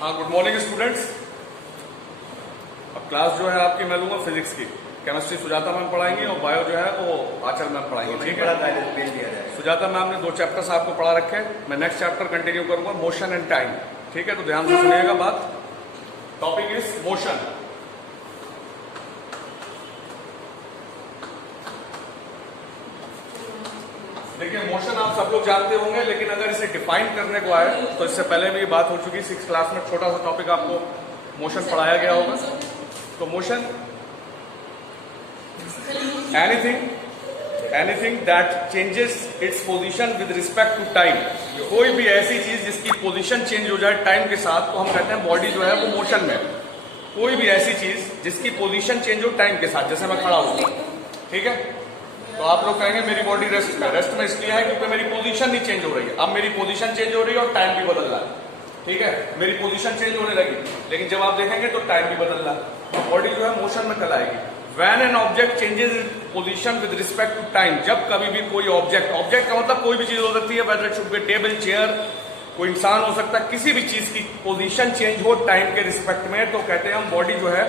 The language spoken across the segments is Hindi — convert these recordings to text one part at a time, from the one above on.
हाँ, गुड मॉर्निंग स्टूडेंट्स। अब क्लास जो है आपकी मैं लूंगा फिजिक्स की। केमिस्ट्री सुजाता मैम पढ़ाएंगी और बायो जो है वो आचल मैम पढ़ाएंगी। ठीक है, सुजाता मैम ने 2 चैप्टर्स आपको पढ़ा रखे हैं। मैं नेक्स्ट चैप्टर कंटिन्यू करूंगा, मोशन एंड टाइम। ठीक है, तो ध्यान से सुनिएगा बात। Topic is motion. देखिए, मोशन आप सब लोग जानते होंगे, लेकिन अगर इसे डिफाइन करने को आए तो इससे पहले भी बात हो चुकी। 6th क्लास में छोटा सा टॉपिक आपको मोशन पढ़ाया गया होगा। तो motion anything that changes its position with respect to time. कोई भी ऐसी चीज जिसकी पोजीशन चेंज हो जाए टाइम के साथ, तो हम कहते हैं बॉडी जो है वो मोशन में। कोई भी ऐसी चीज जिसकी पोजीशन चेंज हो टाइम के साथ, जैसे मैं खड़ा हूं, ठीक है, तो आप लोग कहेंगे मेरी बॉडी रेस्ट में। रेस्ट में इसलिए है क्योंकि मेरी पोजीशन नहीं चेंज हो रही है। अब मेरी पोजीशन चेंज हो रही है और टाइम भी बदल रहा है। ठीक है, मेरी पोजीशन चेंज होने लगी, लेकिन जब आप देखेंगे तो टाइम भी बदल रहा है। तो बॉडी जो है मोशन में कहलाएगी। When an object changes its position with respect to time, जब कभी भी कोई ऑब्जेक्ट का मतलब कोई भी चीज हो सकती है, whether it should be table, chair, कोई इंसान हो सकता है, किसी भी चीज की पोजीशन चेंज हो टाइम के रिस्पेक्ट में, तो कहते हैं हम बॉडी जो है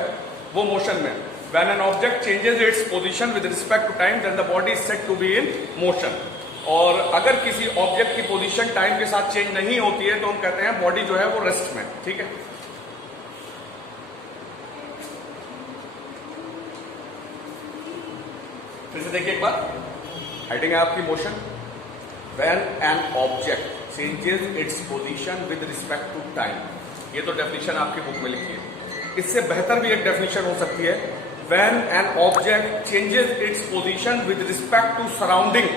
वो मोशन में। When an object changes its position with respect to time, then the body is said to be in motion. और अगर किसी ऑब्जेक्ट की पोजीशन टाइम के साथ चेंज नहीं होती है तो हम कहते हैं बॉडी जो है वो रेस्ट में। ठीक है, फिर से देखिए एक बार। हेडिंग है आपकी motion. When an object changes its position with respect to time, ये तो डेफिनेशन आपकी बुक में लिखी है। इससे बेहतर भी एक डेफिनेशन हो सकती है, When an object changes its position with respect to surrounding।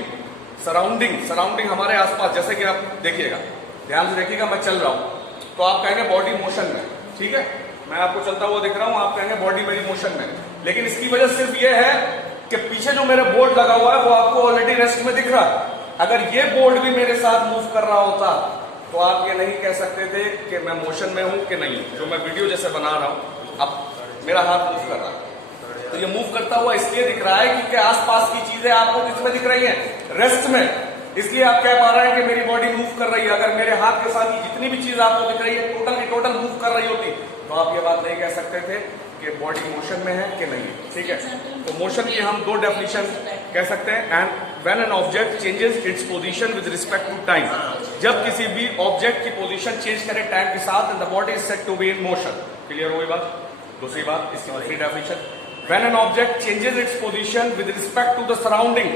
Surrounding हमारे आसपास, जैसे कि आप देखिएगा, ध्यान से देखिएगा, मैं चल रहा हूं तो आप कहेंगे बॉडी मोशन में। ठीक है, मैं आपको चलता हुआ दिख रहा हूं, आप कहेंगे बॉडी मेरी मोशन में। लेकिन इसकी वजह सिर्फ ये है कि पीछे जो मेरा बोर्ड लगा हुआ है वो आपको ऑलरेडी रेस्ट में दिख रहा है। अगर ये बोर्ड भी मेरे साथ मूव कर रहा होता तो आप ये नहीं कह सकते थे कि मैं मोशन में हूं कि नहीं। जो मैं वीडियो जैसे बना रहा हूं, अब मेरा हाथ मूव कर रहा है, तो ये मूव करता हुआ इसलिए दिख रहा है क्योंकि आसपास की चीजें आपको किसमें दिख रही हैं? रेस्ट में। इसलिए आप कह पा रहे हैं कि मेरी बॉडी मूव कर रही है। अगर मेरे हाथ के साथ जितनी भी चीज आपको दिख रही है टोटल मूव कर रही होती तो आप ये बात नहीं कह सकते थे कि बॉडी मोशन में है कि नहीं। ठीक है, तो मोशन की हम 2 डेफिनेशन कह सकते हैं। And when an object changes its position with respect to time, जब किसी भी ऑब्जेक्ट की पोजीशन चेंज करे टाइम के साथ, and the body is said to be in motion. Clear हुई बात? दूसरी बात, इसकी दूसरी definition, when an object changes its position with respect to the surrounding,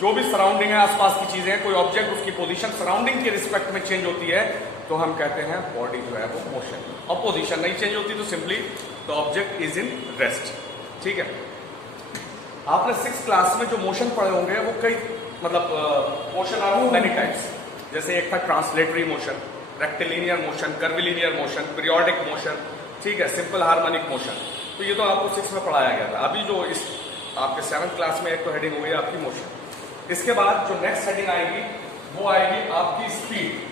जो भी सराउंडिंग है, आसपास की चीजें हैं, कोई ऑब्जेक्ट उसकी पोजीशन सराउंडिंग के रिस्पेक्ट में चेंज होती है तो हम कहते हैं बॉडी जो है वो मोशन। और पोजीशन नहीं चेंज होती तो simply the object is in rest. ठीक है, आपने 6th क्लास में जो मोशन पढ़े होंगे वो कई मोशन आर मेनी टाइप्स। जैसे एक था translatory motion, rectilinear motion, curvilinear motion, periodic motion, ठीक है, सिंपल हार्मोनिक मोशन। तो ये तो आपको 6 में पढ़ाया गया था। अभी जो इस आपके 7th क्लास में एक तो हेडिंग हुई है आपकी मोशन। इसके बाद जो नेक्स्ट हेडिंग आएगी वो आएगी आपकी स्पीड।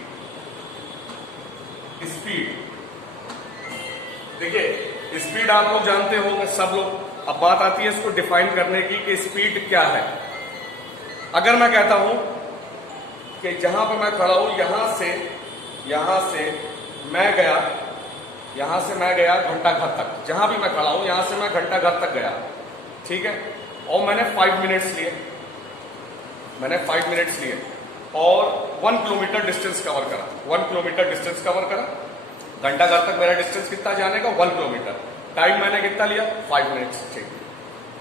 देखिए, स्पीड आप लोग जानते होंगे सब लोग। अब बात आती है इसको डिफाइन करने की कि स्पीड क्या है। अगर मैं कहता हूं कि जहां पे मैं खड़ा हूं, यहां से मैं गया घंटा घर तक, जहां भी मैं खड़ा हूं यहां से मैं घंटा घर तक गया, ठीक है, और मैंने 5 मिनट्स लिए, और 1 किलोमीटर डिस्टेंस कवर करा। 1 किलोमीटर डिस्टेंस कवर करा। घंटा घर तक मेरा डिस्टेंस कितना जाने का? 1 किलोमीटर। टाइम मैंने कितना लिया? 5 मिनट्स। ठीक,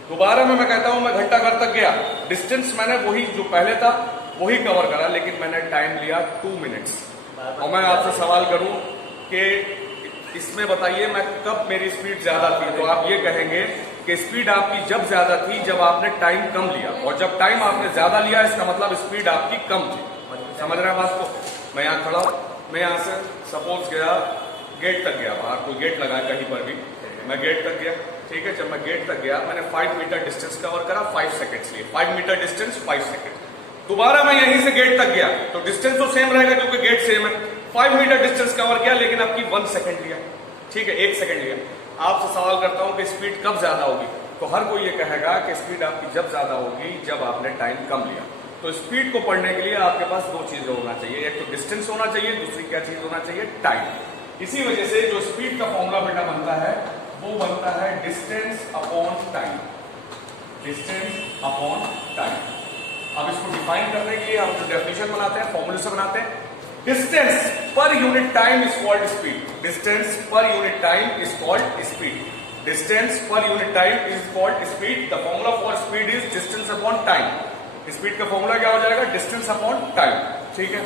दोबारा मैं कहता हूं मैं घंटा घर तक गया, डिस्टेंस मैंने वही जो पहले था वही कवर करा, लेकिन मैंने टाइम लिया 2 मिनट्स। और मैं आपसे सवाल करूं कि इसमें बताइए मैं कब मेरी स्पीड ज्यादा थी, तो आप ये कहेंगे कि स्पीड आपकी जब ज्यादा थी जब आपने टाइम कम लिया, और जब टाइम आपने ज्यादा लिया इसका मतलब स्पीड आपकी कम थी। समझ रहे हैं बात को? मैं यहाँ खड़ा हूं, मैं यहाँ से सपोज गया गेट तक गया, बाहर कोई गेट लगा कहीं पर भी, मैं गेट तक गया, ठीक है, जब मैं गेट तक गया मैंने 5 मीटर डिस्टेंस कवर करा, 5 सेकंड्स लिए। 5 मीटर डिस्टेंस 5 सेकंड। दोबारा मैं यहीं से गेट तक गया तो डिस्टेंस तो सेम रहेगा क्योंकि गेट सेम है। 5 मीटर डिस्टेंस कवर किया लेकिन आपकी 1 सेकंड लिया, ठीक है, 1 सेकंड लिया। आपसे सवाल करता हूं कि स्पीड कब ज्यादा होगी, तो हर कोई ये कहेगा कि स्पीड आपकी जब ज्यादा होगी जब आपने टाइम कम लिया। तो स्पीड को पढ़ने के लिए आपके पास 2 चीजें होना चाहिए, एक तो डिस्टेंस होना चाहिए, दूसरी क्या चीज होना चाहिए? टाइम। इसी वजह से जो स्पीड का फॉर्मूला बेटा बनता है वो बनता है distance upon time, distance upon time. अब इसको डिफाइन करने के लिए हम जो डेफिनेशन बनाते हैं फॉर्मूले से बनाते हैं। Distance per unit time is called speed, distance per unit time is called speed, distance per unit time is called speed. The formula for speed is distance upon time. Speed का फॉर्मूला क्या हो जाएगा? Distance upon time. ठीक है,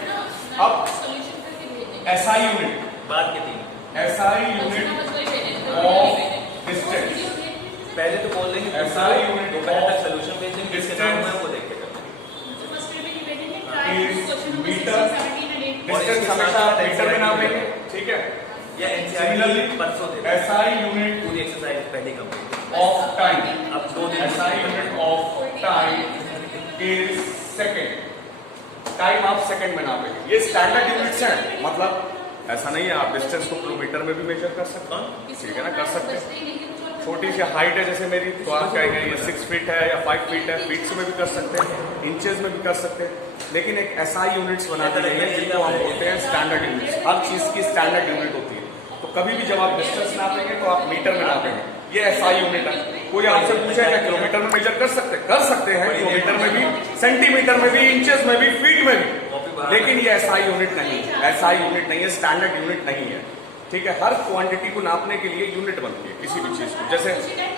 अब एसआई यूनिट, बात की थी एसआई यूनिट ऑफ डिस्टेंस, पहले तो बोल देंगे एसआई यूनिट दोपहर तक सोल्यूशन भेजेंगे, किसके नाम है वो देख के मीटर, डिस्टेंस हमेशा मीटर में नाम लेंगे। ठीक है, या एनसीईआरटी परसों दे एसआई यूनिट पूरी एक्सरसाइज पहले कंप्लीट ऑफ टाइम, अब 2 दिन SI unit of time is second. Time आप सेकेंड में नापेंगे। ये स्टैंडर्ड यूनिट्स हैं, मतलब ऐसा नहीं है आप डिस्टेंस को किलोमीटर में भी मेजर कर सकते हैं। ठीक है ना, कर सकते हैं। छोटी सी हाइट है जैसे मेरी, तो आप कहेंगे ये 6 फीट है या 5 फीट है, फीट में भी कर सकते हैं, इंचेस में भी कर सकते हैं। लेकिन एक एसआई यूनिट्स बनाते हैं जिनको हम बोलते हैं स्टैंडर्ड यूनिट्स। हर चीज की स्टैंडर्ड यूनिट होती है, तो कभी भी जब आप डिस्टेंस नापेंगे तो आप मीटर में नापेंगे। ये एसआई यूनिट है। कोई आपसे पूछे क्या किलोमीटर में मेजर कर सकते हैं किलोमीटर में भी, सेंटीमीटर में भी, इंचेस में भी, फीट में भी, लेकिन ये एसआई यूनिट नहीं है, एसआई यूनिट नहीं है, स्टैंडर्ड यूनिट नहीं है। ठीक है, हर क्वांटिटी को नापने के लिए यूनिट बनती है किसी भी चीज को। जैसे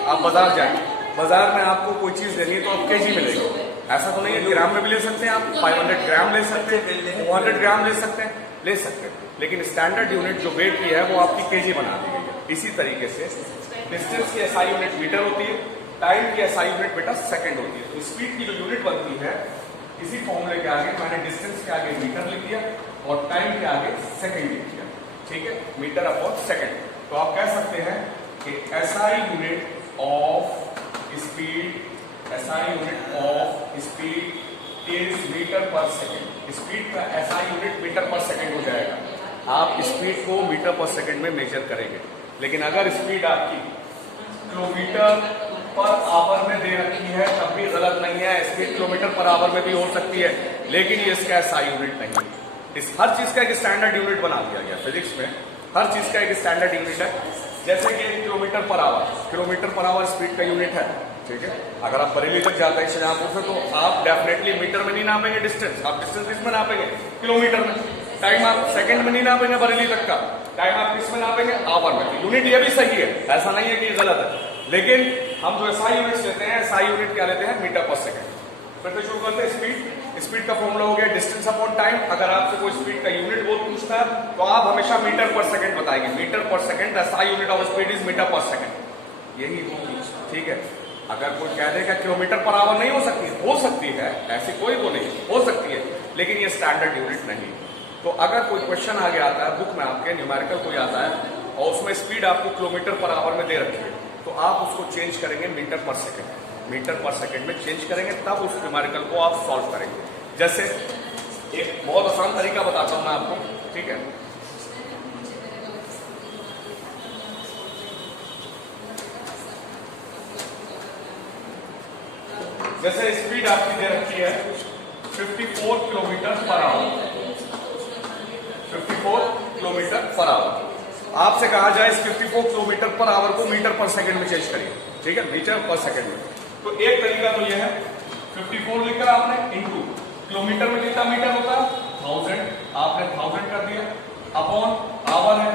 आप बाजार जाएंगे, बाजार में आपको कोई चीज लेनी है तो आप केजी में लेंगे, ऐसा तो नहीं है ग्राम में भी ले सकते हैं आप, 500 ग्राम ले सकते हैं, 200 ग्राम ले सकते हैं, लेकिन स्टैंडर्ड यूनिट जो वेट की है वो आपकी केजी बना दी गई है। इसी तरीके से डिस्टेंस की एसआई यूनिट मीटर होती है, टाइम की एसआई यूनिट बेटा सेकंड होती है। तो स्पीड की जो यूनिट बनती है, इसी फॉर्मूले के आगे मैंने डिस्टेंस के आगे मीटर लिख दिया और टाइम के आगे सेकंड लिख दिया। ठीक है, मीटर अपॉन सेकंड। तो आप कह सकते हैं कि SI unit of speed, SI unit of speed is metre per second. Speed का SI unit metre per second हो जाएगा। आप स्पीड को मीटर पर सेकंड में मेजर करेंगे, लेकिन अगर स्पीड आपकी किलोमीटर पर आवर में दे रखी है तब भी गलत नहीं है। स्पीड किलोमीटर पर आवर में भी हो सकती है, लेकिन ये इसका एसआई यूनिट नहीं है। इस हर चीज का एक स्टैंडर्ड यूनिट बना दिया गया फिजिक्स में, हर चीज का एक स्टैंडर्ड यूनिट है। जैसे कि किलोमीटर पर आवर स्पीड का यूनिट है। ठीक है, अगर आप बरेली तक जाते हैं शाहजहांपुर से तो आप डेफिनेटली मीटर में नहीं नापेंगे डिस्टेंस, आप डिस्टेंस किस में नापेंगे? किलोमीटर में। टाइम आप सेकंड में नहीं नापेंगे बरेली तक का, टाइम आप किस में नापेंगे? आवर में। यूनिट ये भी सही है, ऐसा नहीं है कि ये गलत है, लेकिन हम जो एसआई यूनिट्स लेते हैं, एसआई यूनिट क्या लेते हैं? Metre per second. फिर से शुरू करते हैं। स्पीड का फॉर्मूला हो गया डिस्टेंस अपॉन टाइम। अगर आपसे कोई स्पीड का यूनिट बोल पूछता है तो आप हमेशा मीटर पर सेकंड बताएंगे। Metre per second, SI unit of speed is metre per second, यही होगी। ठीक है, अगर कोई कह देगा किलोमीटर पर आवर नहीं हो सकती है, ऐसी कोई वो नहीं हो सकती है, लेकिन ये स्टैंडर्ड यूनिट नहीं। तो अगर कोई क्वेश्चन आगे आता है बुक में आपके, न्यूमेरिकल कोई आता है और उसमें स्पीड आपको किलोमीटर पर आवर में दे रखी है, तो आप उसको चेंज करेंगे metre per second, metre per second में चेंज करेंगे, तब उस न्यूमेरिकल को आप सॉल्व करेंगे। जैसे एक बहुत आसान तरीका बताता हूं मैं आपको। ठीक है, जैसे स्पीड आपकी दे रखी है 54 kilometre per hour, 54 kilometre per hour. आपसे कहा जाए इस 54 किलोमीटर पर आवर को मीटर पर सेकंड में चेंज करिए। ठीक है, मीटर पर सेकंड में। तो एक तरीका तो यह है, 54 लिखकर आपने इंटू किलोमीटर में कितना मीटर होता है? 1000, आपने 1000 कर दिया अपॉन आवर है,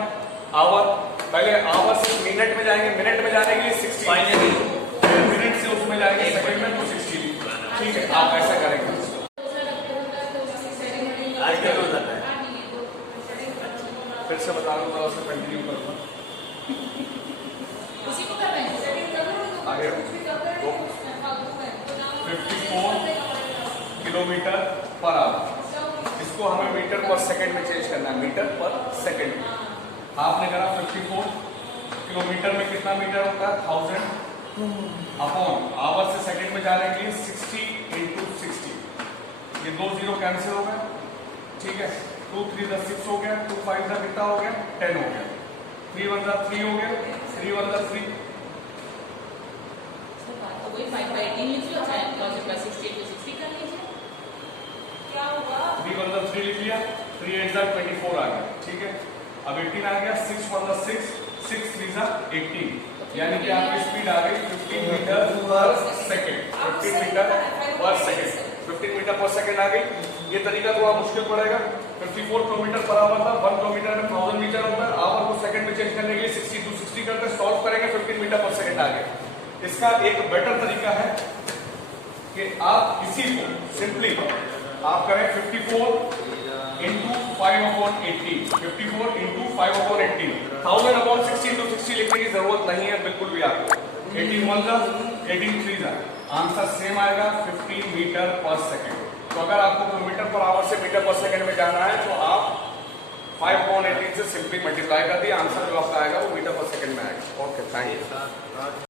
आवर पहले आवर से मिनट में जाएंगे, मिनट में जाने के लिए 60, फाइनली मिनट से उसमें जाएंगे सेकंड में तो 60। ठीक है, आप ऐसा करेंगे। आज क्या हो जाता है? फिर से बता दूंगा, उससे कंटिन्यू करूंगा आगे। 54 किलोमीटर पर आवर, इसको हमें मीटर पर सेकंड में चेंज करना है, मीटर पर सेकंड में। आपने करा 54 किलोमीटर में कितना मीटर होता है? 1000 अपॉन आवर से सेकंड में जाने के लिए 60 इंटू 60, ये 2 जीरो कैंसिल हो गए। ठीक है, 2 3 6 हो गया, 2 5 कितना हो गया? 10 हो गया, 3 1 3 हो गया, 3 1 3 3 1 3 लिख लिया, 3 8 24 आ गया। ठीक है, अब 18 आ गया, 6 1 6, 6 3 18, यानी कि आपकी स्पीड आ गई 15 मीटर पर सेकेंड, 15 मीटर पर सेकेंड, 15 मीटर पर सेकेंड आ गई। ये तरीका थोड़ा मुश्किल पड़ेगा। 54 किलोमीटर पर आवर था, 1 किलोमीटर में 1000 मीटर होता है। आवर को सेकंड में चेंज करने के लिए 60 to 60 करके सॉल्व करेंगे, 15 मीटर पर सेकंड आ गया। इसका एक बेटर तरीका है कि आप इसी को सिंपली आप करें 54 इंटू 5/80, 54 इंटू 5/80, 1000/60 into 60 लिखने की जरूरत नहीं है बिल्कुल भी आपको। 18 1 जा, 18 3 जा, आंसर सेम आएगा 15 मीटर पर सेकेंड। तो अगर आपको किलोमीटर पर आवर से मीटर पर सेकंड में जाना है तो आप 5/18 से सिंपली मल्टीप्लाई कर दिए, आंसर जो आपका आएगा वो मीटर पर सेकंड में आएगा। Okay, thank you.